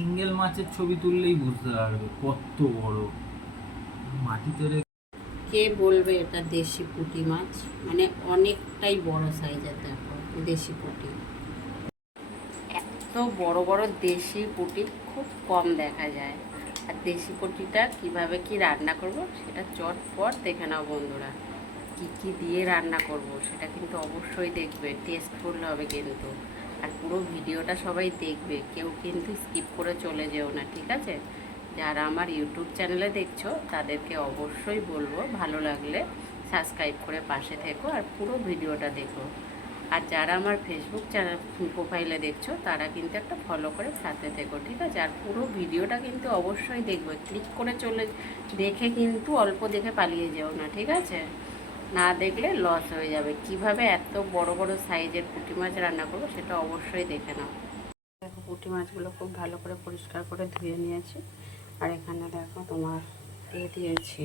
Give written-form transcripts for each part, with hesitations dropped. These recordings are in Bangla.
সিঙ্গেল মাছের ছবি তুললেই বুঝতে পারবে কত বড় মাটিতে কে বলবে এটা দেশি পুঁটি মাছ, মানে অনেকটাই বড় সাইজের। দেখো দেশি পুঁটি, এত বড় বড় দেশি পুঁটি খুব কম দেখা যায়। আর দেশি পুঁটিটা কিভাবে কি রান্না করব সেটা চটপট দেখে নাও বন্ধুরা। কি কি দিয়ে রান্না করব সেটা কিন্তু অবশ্যই দেখবে, টেস্টফুল হবে কিন্তু। আর পুরো ভিডিওটা সবাই দেখবে, কেউ কিন্তু স্কিপ করে চলে যেও না, ঠিক আছে? যারা আমার ইউটিউব চ্যানেলে দেখছো তাদেরকে অবশ্যই বলবো ভালো লাগলে সাবস্ক্রাইব করে পাশে থেকো আর পুরো ভিডিওটা দেখো। আর যারা আমার ফেসবুক চ্যানেল প্রোফাইলে দেখছো তারা কিন্তু একটা ফলো করে সাথে থেকো, ঠিক আছে? আর পুরো ভিডিওটা কিন্তু অবশ্যই দেখবে, ক্লিক করে চলে দেখে কিন্তু অল্প দেখে পালিয়ে যেও না, ঠিক আছে? না দেখলে লস হয়ে যাবে। কিভাবে এত বড় বড় সাইজের পুঁটি মাছ রান্না করবো সেটা অবশ্যই দেখে নাও। দেখো পুঁটি মাছগুলো খুব ভালো করে পরিষ্কার করে ধুয়ে নিয়েছি। আর এখানে দেখো তোমার দিয়ে দিয়েছি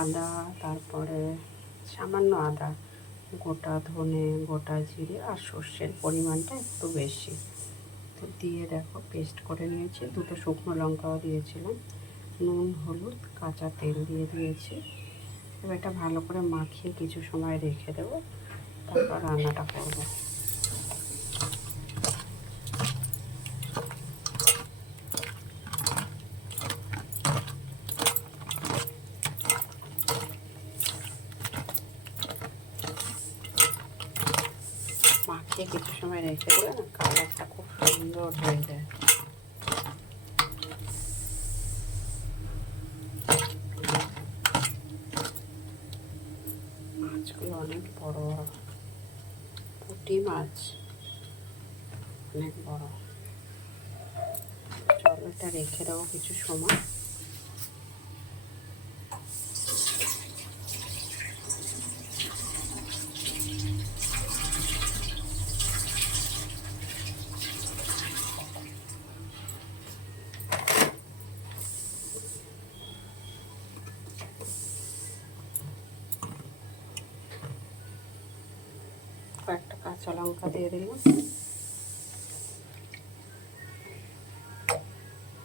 আদা, তারপরে সামান্য আদা, গোটা ধনে, গোটা জিরে আর সর্ষের পরিমাণটা একটু বেশি তো দিয়ে দেখো পেস্ট করে নিয়েছি। দুটো শুকনো লঙ্কাও দিয়েছিলাম, নুন, হলুদ, কাঁচা তেল দিয়ে দিয়েছি। এবার এটা ভালো করে মাখিয়ে কিছু সময় রেখে দেবো, তারপর রান্নাটা করবো। মাখিয়ে কিছু সময় রেখে দিলে না কালারটা খুব সুন্দর হয়ে যায়। মাছগুলো অনেক বড়, পুঁটি মাছ অনেক বড়। চলো এটা রেখে দেবো কিছু সময়। কয়েকটা কাঁচা লঙ্কা দিয়ে দিলাম,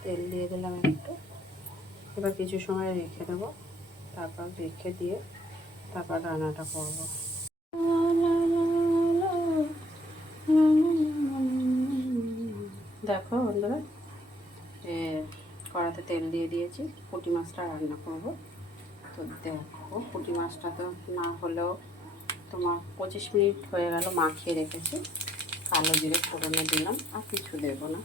তেল দিয়ে দিলাম একটু। এবার কিছু সময় রেখে দেবো, তারপর রেখে দিয়ে তারপর রান্নাটা করব। দেখো বন্ধুরা, কড়াতে তেল দিয়ে দিয়েছি, পুঁটি মাছটা রান্না করব। তো দেখো পুঁটি মাছটা তো না হলেও তোমার 25 মিনিট হয়ে গেল মাখিয়ে রেখেছি। কালো জিরে ফোড়নে দিলাম, আর কিছু দেবো না।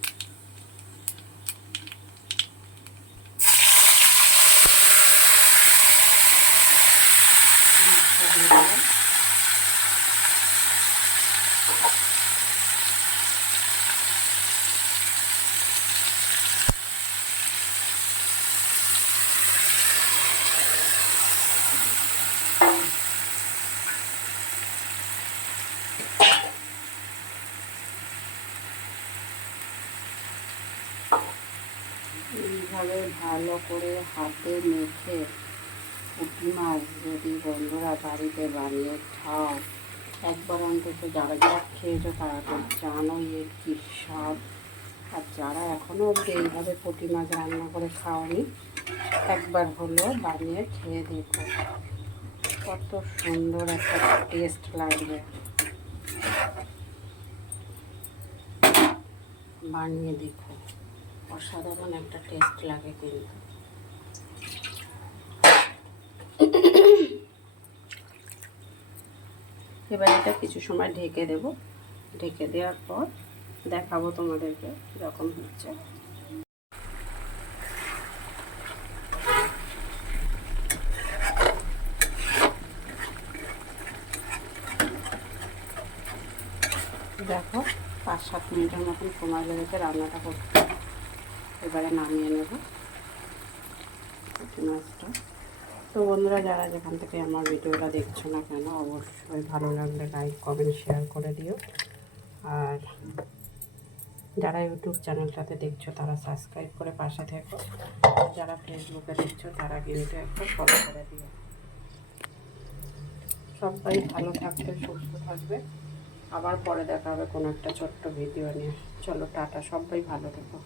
এইভাবে ভালো করে হাতে মেখে পুঁটি মাছ যদি বন্ধুরা বাড়িতে বানিয়ে খাও, একবার অন্তত যারা যারা খেয়েছো তারা তো জানোই এর কী স্বাদ। আর যারা এখনও অবধি এইভাবে পুঁটি মাছ রান্না করে খাওনি, একবার হলেও বানিয়ে খেয়ে দেখো, কত সুন্দর একটা টেস্ট লাগবে। বানিয়ে দেখো, অসাধারণ একটা টেস্ট লাগে কিন্তু। এবার এটা কিছু সময় ঢেকে দেব, ঢেকে দেওয়ার পর দেখাবো তোমাদেরকে কীরকম হচ্ছে। দেখো 5-7 মিনিটের মতন সময় লেগেছে রান্নাটা করতে। এবারে নামিয়ে নেব পুঁটি মাছটা। তো বন্ধুরা, যারা যেখান থেকে আমার ভিডিওটা দেখছো না কেন, অবশ্যই ভালো লাগলে লাইক, কমেন্ট, শেয়ার করে দিও। আর যারা ইউটিউব চ্যানেলটাতে দেখছো তারা সাবস্ক্রাইব করে পাশে থেকো। যারা ফেসবুকে দেখছো তারা কিন্তু একটু ফলো করে দিও। সবাই ভালো থাকবে, সুস্থ থাকবে। আবার পরে দেখা হবে কোনো একটা ছোট্ট ভিডিও নিয়ে। চলো টাটা, সবাই ভালো থেকো।